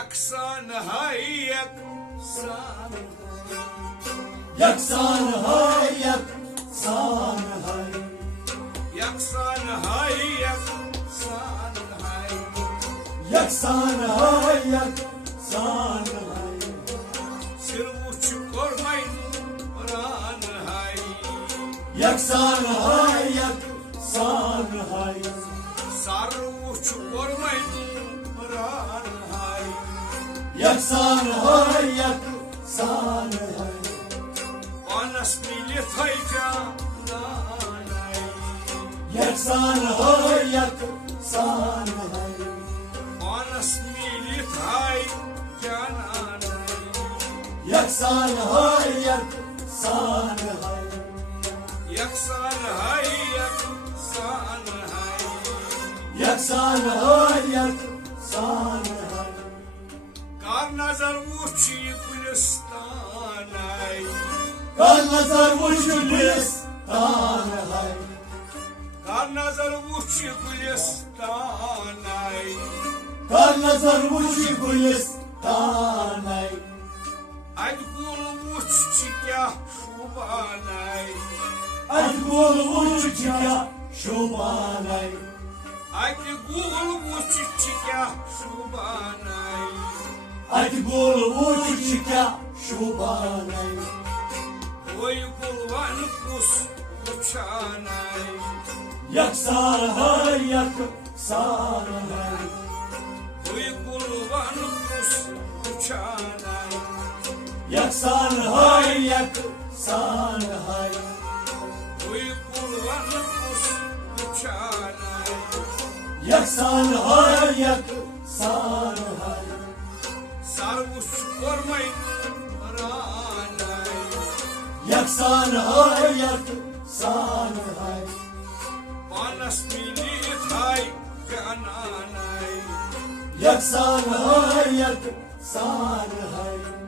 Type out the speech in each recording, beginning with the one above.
यकसान है यकसान यकसान है यकसान है यकसान है यकसान है यकसान है यकसान है सिर्फ कोरमाई रान है यकसान है यकसान है सार्वुच कोरमाई रान है यकसान है यकसान है पानस मिले थाई जान है यकसान है यकसान है पानस मिले थाई जान है यकसान है यकसान है यकसान है यकसान है यकसान है यकसान है कार नजर वुची गुलिस्तान है कर नजर गुलिस्तान है कार नजर वुची गुलिस्तान है कर नजर गुलिस्तान है अज गुल वुची क्या शुबान है अजगुल उच्चा शुभान है अज गुल वुची क्या शुबान है अजगुल उच्चा शुभान है कोई गुलवान कुस उछान है यकसान है यकसान है कोई गुलवान कुस उछान है यकसान है यकसान है कोई गुलवान कुस उछान है यकसान है यकसान है सार्वुच कोरमाई रान है यकसान है यकसान है पानस मिली थाई जानान है यकसान है यकसान है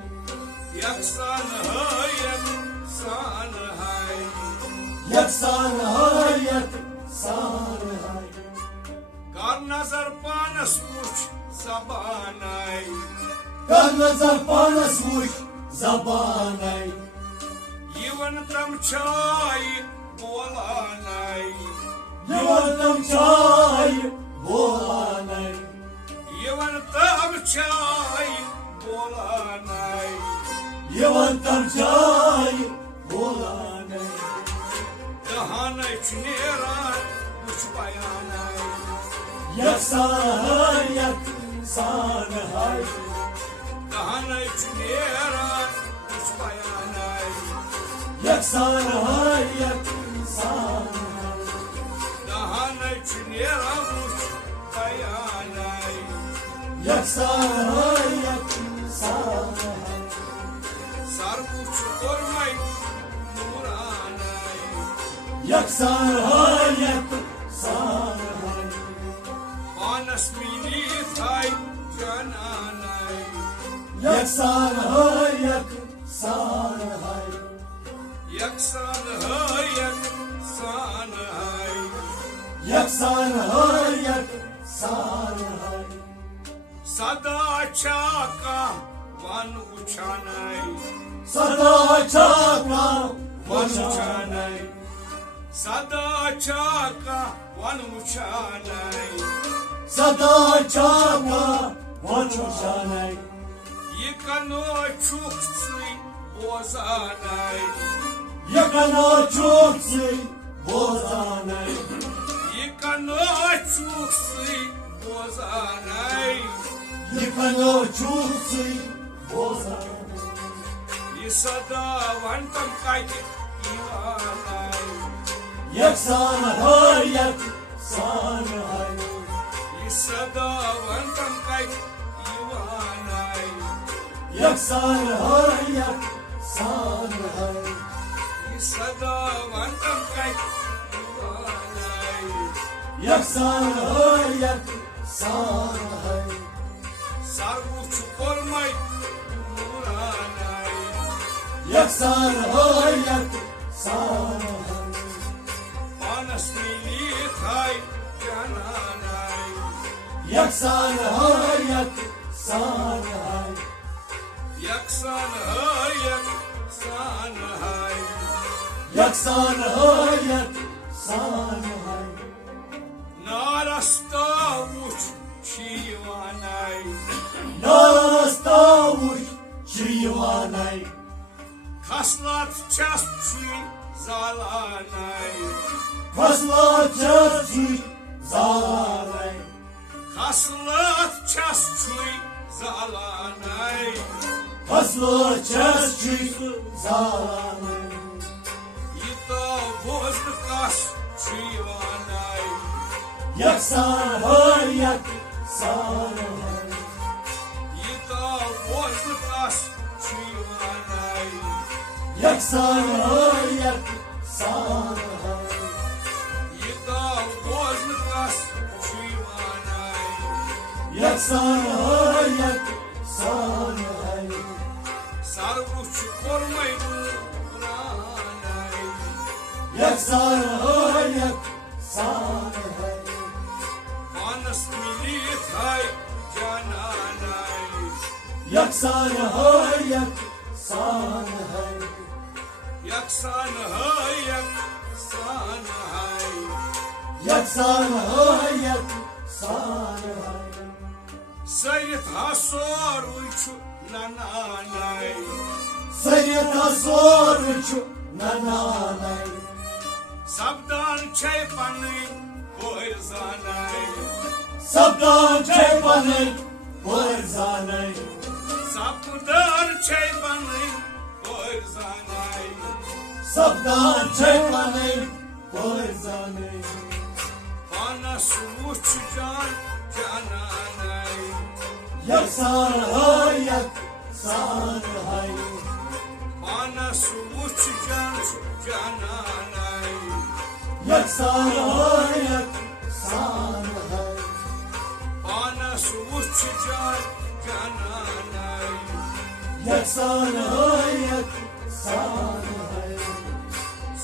यकसान है यकसान है यकसान है यकसान है कार नजर पानस मुछ जबान है कर नजर पानस वुच जबान है यवन तम छाई बोलान है यवन तम चाय बोलान है यवन तम छाई बोलान है यवन तम चाय बोलान है कहान नेरान कुछ बयान है यकसान है यकसान है कहान नेरान कुछ बयान है यकसान है यकसान है कहान नेरान कुछ बयान है यकसान है यकसान है सार्वुच कोरमाई नूरान है यकसान है यकसान है पानस मिली थाई जानान है यकसान है यकसान है यकसान है यकसान है यकसान है यकसान है सदा चाका वन उछान है सदा चाका वन उछान है सदा चाका वन उछान है सदा चाका वनुषान है ये कनो छुक्सी बोजान है यकनो चुक्सी बोजान है ये कनो छुक्सी बोजान है यकनो चुक्सी बोजान है ये सदा वन तम काटे ईवान है यकसान है यकसान है ये सदा वन तम काटे ईवान है यकसान है यकसान है ये सदा वन तम काटे ईवान है यकसान है यकसान है सार्वुच कोरमाई नूरान है यकसान है यकसान है पानस मिली थाई जानान है यकसान है यकसान सान है यकसान है यकसान है यकसान है यकसान है नारस्ता उच शिवानाय नारस्तावुश शिवानाय खसलात छस छुई जालानाय फसला चर्ची जालानाय खसलात छस छुई जालानाय फसला चर्ची जालानाय यता बोझ कस शिवानाय यकसान है यकसान है यता बोझ कस शिवानाय यकसान है यकसान है यता बोझ कस शिवानाय यकसान है यकसान है सर्वुच्च कोरमै पुरानाय यकसान है यकसान है मानस मिलित है जनानाय यकसान है यकसान है यकसान है यकसान है यकसान है यकसान है सरित हसोर उच्छु ननानाय सरियता सोरुचु ननानाय सब्दान छै पनै कोर जानाय सब्दान छै पनै कोर जानाय सब्दान छै पनै कोर जानाय सब्दान छै पनै कोर जानाय पानस उच्च जान जनानाय यकसान है यकसान है पानस उच्च जान जनानाय यकसान है यकसान है पानस उच्च जान जनानाय यकसान है यकसान है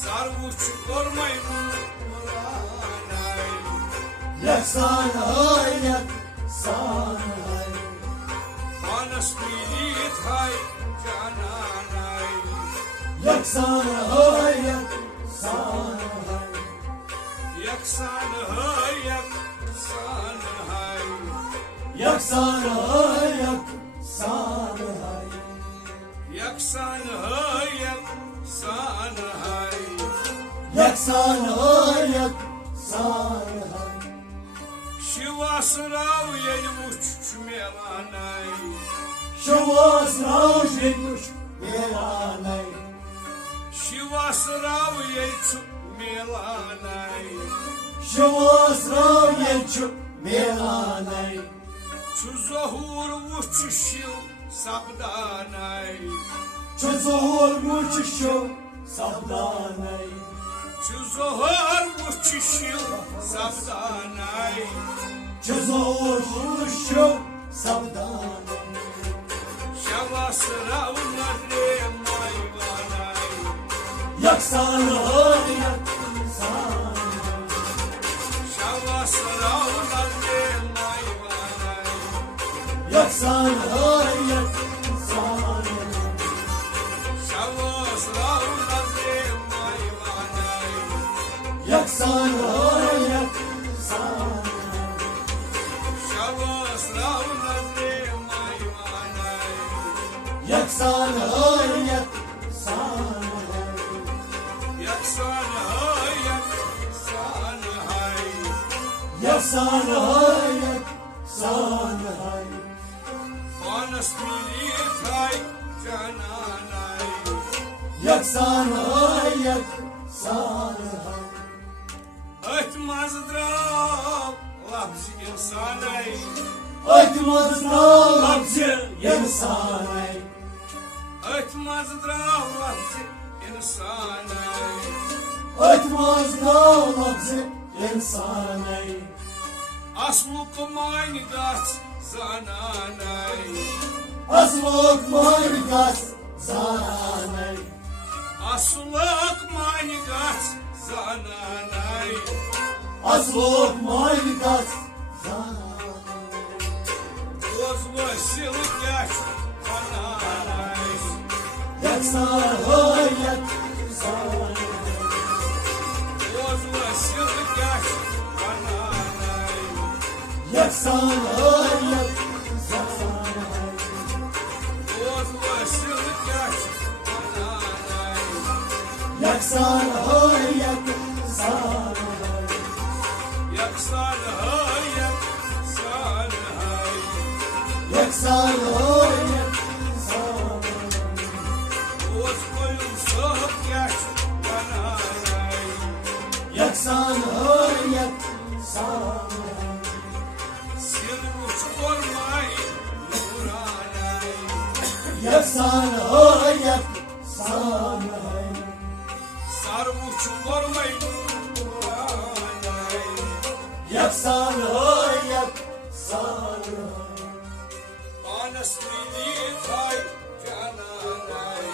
सर्वोच्च कोरमै पुरानाय यकसान है यकसान है पानस मिलित है जनानाय यकसान है यकसान है यकसान है यकसान है यकसान है यकसान है यकसान है यकसान है यकसान है यकसान है शिवास राव येल उच्च मेलानाय शवास राउशिनुश मेलानाय शिवास राव येल मेलानाय शवास राउयेचु मेलानाय छु ज़हूर उच्च शिव सपदानाय चुजोर मुचशो सब्दानाय छु ज़हूर उच्च शिव सपदानाय चुजोर मुचशो सब्दानाय शिवास राव नरे मायवानाय यकसान है यकसान है शिवास राव नरे मायवानाय यकसान है यकसान है शिवास राव नरे मायवानाय यकसान है यकसान है शिवास राव नरे मायवानाय यकसान है यकसान है यकसान है यकसान है यकसान है यकसान है पानस मिलित है जनानाय यकसान है यकसान है अथ मज द्राव लफ्ज इंसानाय अतमज लफ्ज इंसानाय अथ मज द्राव लफ्ज इंसानाय अतमज लफ्ज इंसानाय असलुक मान गछ जनानाय असलुक मान गछ जनानाय असलुक मान गछ जनानाय असलुक मान गछ जनानाय Возвысил ясь фонарь. Yaksan yaksan Возвысил ясь фонарь. yaksan yaksan Возвысил ясь фонарь. yaksan yaksan Yaksan hay yaksan hay. yaksan yaksan Возвысил ясь фонарь. yaksan yaksan Сил уч кормай нуранай. yaksan yaksan Sarvuç kормай нуранай. yaksan yaksan Anasını tay cananay.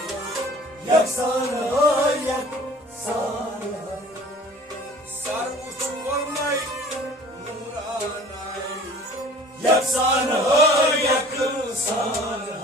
yaksan yaksan Sarvuç kормay nuranay. yaksan yaksan